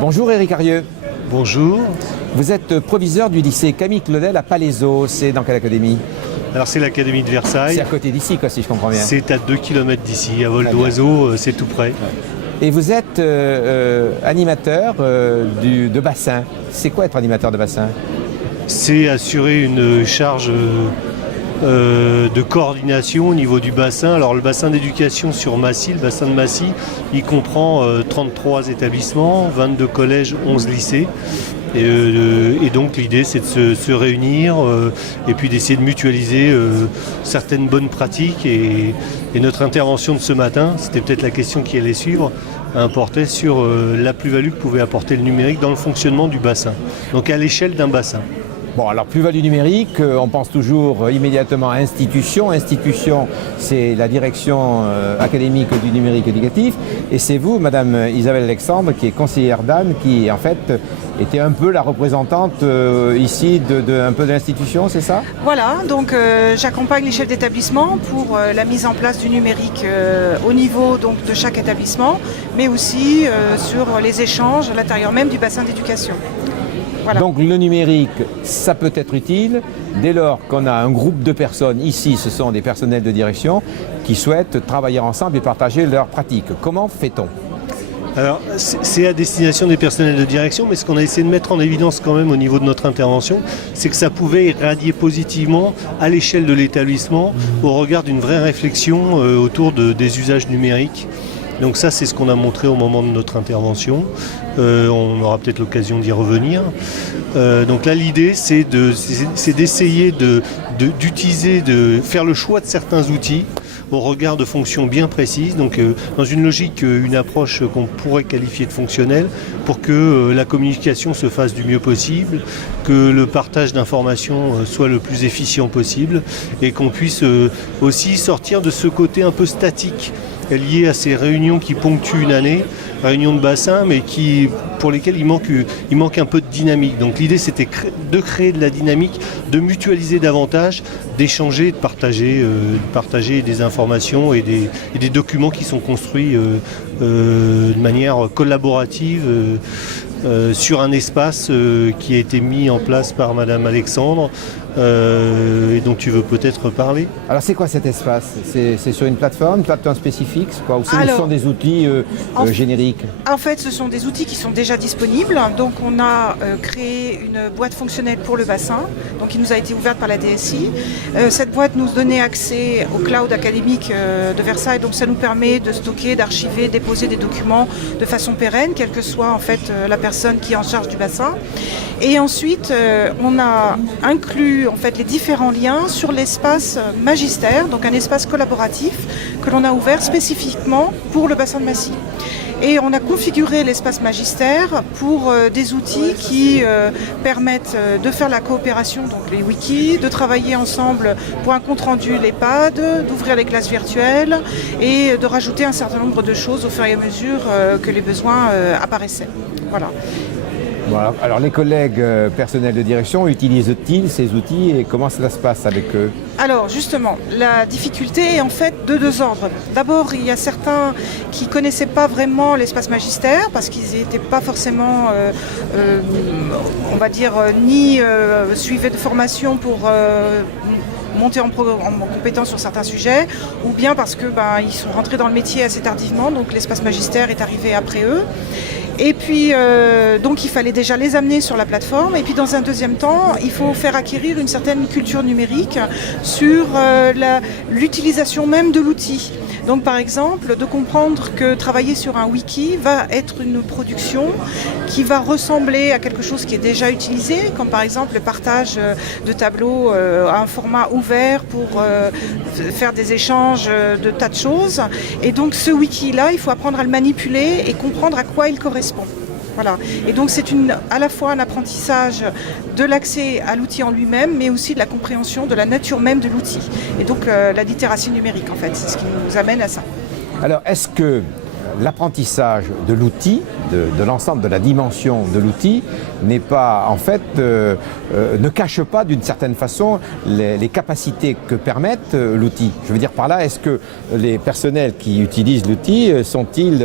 Bonjour Éric Arieux. Bonjour. Vous êtes proviseur du lycée Camille Claudel à Palaiseau. C'est dans quelle académie? Alors c'est l'Académie de Versailles. C'est à côté d'ici, quoi, si je comprends bien. C'est à 2 km d'ici, à vol d'oiseau, c'est tout près. Et vous êtes animateur de bassin. C'est quoi être animateur de bassin? C'est assurer une charge de coordination au niveau du bassin. Alors le bassin d'éducation sur Massy, le bassin de Massy, il comprend 33 établissements, 22 collèges, 11 lycées. Et donc l'idée c'est de se réunir et puis d'essayer de mutualiser certaines bonnes pratiques et notre intervention de ce matin, c'était peut-être la question qui allait suivre, portait sur la plus-value que pouvait apporter le numérique dans le fonctionnement du bassin, donc à l'échelle d'un bassin. Bon, alors plus-value numérique, on pense toujours immédiatement à institution. Institution, c'est la direction académique du numérique éducatif. Et c'est vous, Madame Isabelle Alexandre, qui est conseillère d'Anne, qui en fait était un peu la représentante ici un peu de l'institution, c'est ça? Voilà, donc j'accompagne les chefs d'établissement pour la mise en place du numérique au niveau donc, de chaque établissement, mais aussi sur les échanges à l'intérieur même du bassin d'éducation. Voilà. Donc le numérique, ça peut être utile dès lors qu'on a un groupe de personnes, ici ce sont des personnels de direction, qui souhaitent travailler ensemble et partager leurs pratiques. Comment fait-on? Alors c'est à destination des personnels de direction, mais ce qu'on a essayé de mettre en évidence quand même au niveau de notre intervention, c'est que ça pouvait irradier positivement à l'échelle de l'établissement au regard d'une vraie réflexion autour des usages numériques. Donc ça, c'est ce qu'on a montré au moment de notre intervention. On aura peut-être l'occasion d'y revenir. Donc là, l'idée, c'est d'essayer d'utiliser, de faire le choix de certains outils au regard de fonctions bien précises, donc dans une logique, une approche qu'on pourrait qualifier de fonctionnelle, pour que la communication se fasse du mieux possible, que le partage d'informations soit le plus efficient possible, et qu'on puisse aussi sortir de ce côté un peu statique lié à ces réunions qui ponctuent une année, réunions de bassin, mais pour lesquelles il manque un peu de dynamique. Donc l'idée c'était de créer de la dynamique, de mutualiser davantage, d'échanger, de partager des informations et des documents qui sont construits de manière collaborative sur un espace qui a été mis en place par Madame Alexandre et dont tu veux peut-être parler. Alors c'est quoi cet espace? C'est sur une plateforme spécifique, quoi, ou ce sont des outils génériques? En fait, ce sont des outils qui sont déjà disponibles. Donc on a créé une boîte fonctionnelle pour le bassin, donc qui nous a été ouverte par la DSI. Cette boîte nous donnait accès au cloud académique de Versailles, donc ça nous permet de stocker, d'archiver, déposer des documents de façon pérenne, quelle que soit en fait la personne qui est en charge du bassin. Et ensuite, on a inclus en fait les différents liens sur l'espace magistère, donc un espace collaboratif que l'on a ouvert spécifiquement pour le bassin de Massy. Et on a configuré l'espace magistère pour des outils qui permettent de faire la coopération, donc les wikis, de travailler ensemble pour un compte rendu l'EHPAD, d'ouvrir les classes virtuelles et de rajouter un certain nombre de choses au fur et à mesure que les besoins apparaissaient. Voilà. Voilà. Alors les collègues personnels de direction utilisent-ils ces outils et comment cela se passe avec eux? Alors justement, la difficulté est en fait de deux ordres. D'abord, il y a certains qui ne connaissaient pas vraiment l'espace magistère parce qu'ils n'étaient pas forcément, on va dire, ni suivaient de formation pour monter en compétence sur certains sujets, ou bien parce que ils sont rentrés dans le métier assez tardivement, donc l'espace magistère est arrivé après eux. Et puis, donc il fallait déjà les amener sur la plateforme. Et puis dans un deuxième temps, il faut faire acquérir une certaine culture numérique sur l'utilisation même de l'outil. Donc par exemple, de comprendre que travailler sur un wiki va être une production qui va ressembler à quelque chose qui est déjà utilisé, comme par exemple le partage de tableaux à un format ouvert pour faire des échanges de tas de choses. Et donc ce wiki-là, il faut apprendre à le manipuler et comprendre à quoi il correspond. Voilà. Et donc c'est à la fois un apprentissage de l'accès à l'outil en lui-même, mais aussi de la compréhension de la nature même de l'outil. Et donc la littératie numérique, en fait, c'est ce qui nous amène à ça. Alors est-ce que l'apprentissage de l'outil, de l'ensemble de la dimension de l'outil, n'est pas, en fait, ne cache pas d'une certaine façon les capacités que permettent l'outil. Je veux dire par là, est-ce que les personnels qui utilisent l'outil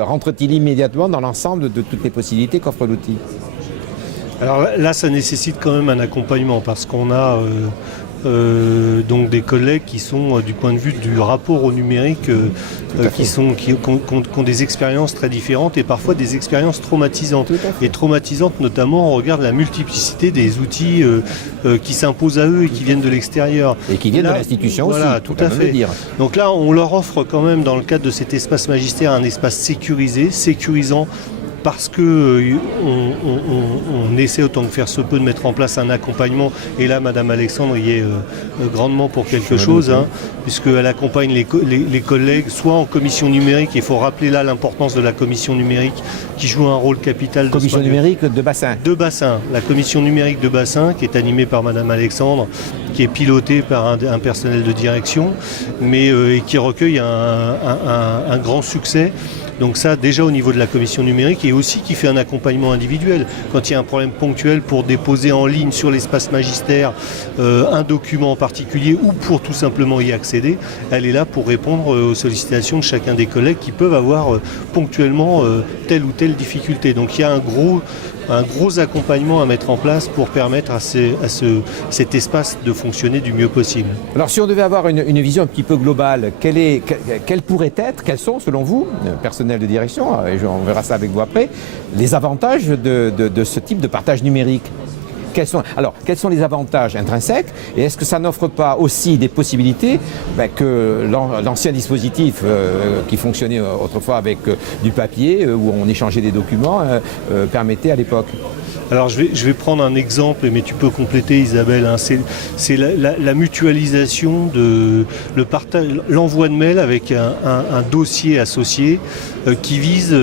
rentrent-ils immédiatement dans l'ensemble de toutes les possibilités qu'offre l'outil? Alors là, ça nécessite quand même un accompagnement parce qu'on a donc des collègues qui sont du point de vue du rapport au numérique qui ont des expériences très différentes et parfois des expériences traumatisantes. Et traumatisantes notamment au regard de la multiplicité des outils qui s'imposent à eux et qui viennent de l'extérieur. Et qui viennent de l'institution aussi. Voilà, tout à fait. Donc là, on leur offre quand même dans le cadre de cet espace magistère un espace sécurisant, parce qu'on essaie autant que faire se peut de mettre en place un accompagnement. Et là, Madame Alexandre y est grandement pour quelque chose, puisqu'elle accompagne les collègues, soit en commission numérique, il faut rappeler là l'importance de la commission numérique, qui joue un rôle capital. Commission numérique de bassin. De bassin. La commission numérique de bassin, qui est animée par Madame Alexandre, qui est pilotée par un personnel de direction, mais et qui recueille un grand succès. Donc ça, déjà au niveau de la commission numérique, et aussi qui fait un accompagnement individuel. Quand il y a un problème ponctuel pour déposer en ligne sur l'espace magistère un document en particulier ou pour tout simplement y accéder, elle est là pour répondre aux sollicitations de chacun des collègues qui peuvent avoir ponctuellement telle ou telle difficulté. Donc il y a un gros accompagnement à mettre en place pour permettre à cet espace de fonctionner du mieux possible. Alors si on devait avoir une vision un petit peu globale, quels sont selon vous, personnel de direction, et on verra ça avec vous après, les avantages de ce type de partage numérique? Quels sont les avantages intrinsèques et est-ce que ça n'offre pas aussi des possibilités que l'ancien dispositif qui fonctionnait autrefois avec du papier où on échangeait des documents permettait à l'époque? Alors je vais prendre un exemple, mais tu peux compléter Isabelle. C'est la mutualisation le partage, l'envoi de mail avec un dossier associé qui vise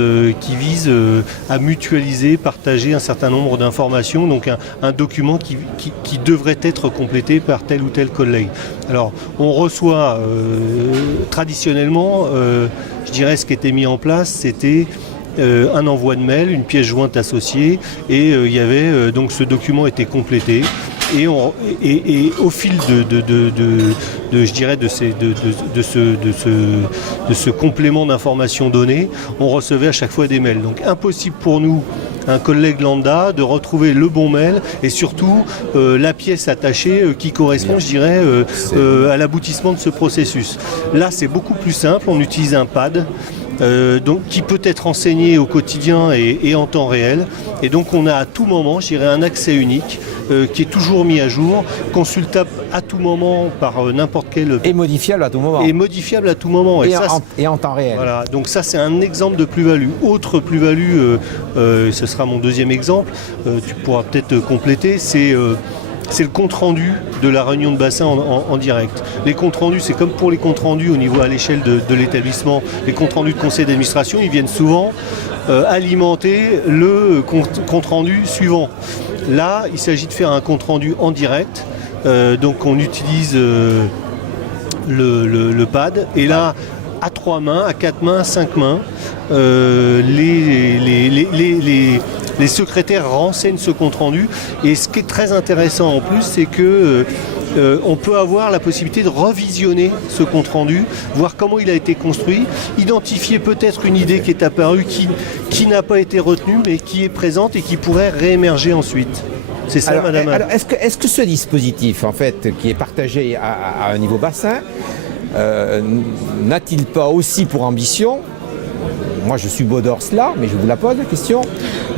à mutualiser, partager un certain nombre d'informations, donc un document qui devrait être complété par tel ou tel collègue. Alors on reçoit traditionnellement, je dirais ce qui était mis en place, c'était un envoi de mail, une pièce jointe associée, et il y avait donc ce document était complété. Et au fil de ce complément d'informations données, on recevait à chaque fois des mails. Donc impossible pour nous, un collègue lambda, de retrouver le bon mail et surtout la pièce attachée qui correspond, je dirais, à l'aboutissement de ce processus. Là, c'est beaucoup plus simple. On utilise un pad. Donc, qui peut être enseigné au quotidien et en temps réel. Et donc on a à tout moment, je dirais, un accès unique qui est toujours mis à jour, consultable à tout moment par n'importe quel... Et modifiable à tout moment. Et modifiable à tout moment. Et en temps réel. Voilà, donc ça c'est un exemple de plus-value. Autre plus-value, ce sera mon deuxième exemple, tu pourras peut-être compléter, c'est le compte-rendu de la réunion de bassin en direct. Les comptes-rendus, c'est comme pour les comptes-rendus au niveau à l'échelle de l'établissement, les comptes-rendus de conseil d'administration, ils viennent souvent alimenter le compte-rendu suivant. Là, il s'agit de faire un compte-rendu en direct, donc on utilise le pad, et là, à 3 mains, à 4 mains, à 5 mains, les secrétaires renseignent ce compte-rendu. Et ce qui est très intéressant en plus, c'est que on peut avoir la possibilité de revisionner ce compte-rendu, voir comment il a été construit, identifier peut-être une idée qui est apparue, qui n'a pas été retenue, mais qui est présente et qui pourrait réémerger ensuite. C'est ça, madame. Alors, est-ce que ce dispositif, en fait, qui est partagé à un niveau bassin, n'a-t-il pas aussi pour ambition, moi je subodore cela, mais je vous la pose la question,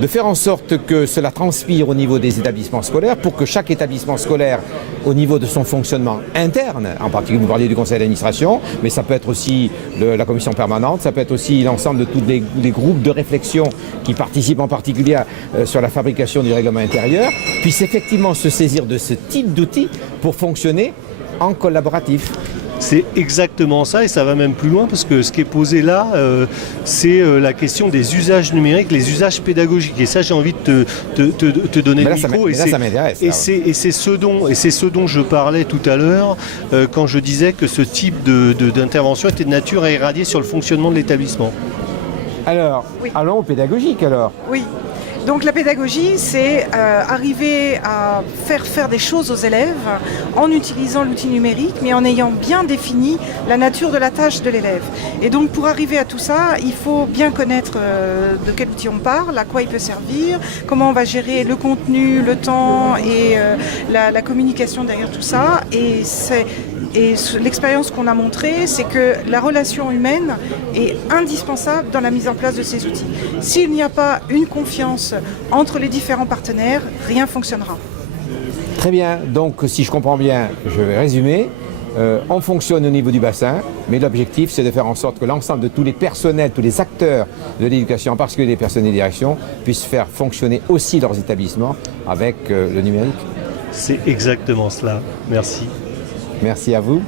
de faire en sorte que cela transpire au niveau des établissements scolaires pour que chaque établissement scolaire, au niveau de son fonctionnement interne, en particulier vous parliez du conseil d'administration, mais ça peut être aussi la commission permanente, ça peut être aussi l'ensemble de tous les groupes de réflexion qui participent en particulier sur la fabrication du règlement intérieur, puissent effectivement se saisir de ce type d'outils pour fonctionner en collaboratif. C'est exactement ça, et ça va même plus loin, parce que ce qui est posé là, c'est la question des usages numériques, les usages pédagogiques. Et ça, j'ai envie de te donner le micro. Ça m'intéresse. Et c'est ce dont je parlais tout à l'heure, quand je disais que ce type d'intervention était de nature à irradier sur le fonctionnement de l'établissement. Alors, Oui. allons au pédagogique alors. Oui. Donc la pédagogie, c'est arriver à faire des choses aux élèves en utilisant l'outil numérique, mais en ayant bien défini la nature de la tâche de l'élève. Et donc pour arriver à tout ça, il faut bien connaître de quel outil on parle, à quoi il peut servir, comment on va gérer le contenu, le temps et la communication derrière tout ça. Et l'expérience qu'on a montrée, c'est que la relation humaine est indispensable dans la mise en place de ces outils. S'il n'y a pas une confiance entre les différents partenaires, rien ne fonctionnera. Très bien, donc si je comprends bien, je vais résumer. On fonctionne au niveau du bassin, mais l'objectif c'est de faire en sorte que l'ensemble de tous les personnels, tous les acteurs de l'éducation, en particulier les personnels de direction, puissent faire fonctionner aussi leurs établissements avec le numérique. C'est exactement cela. Merci. Merci à vous.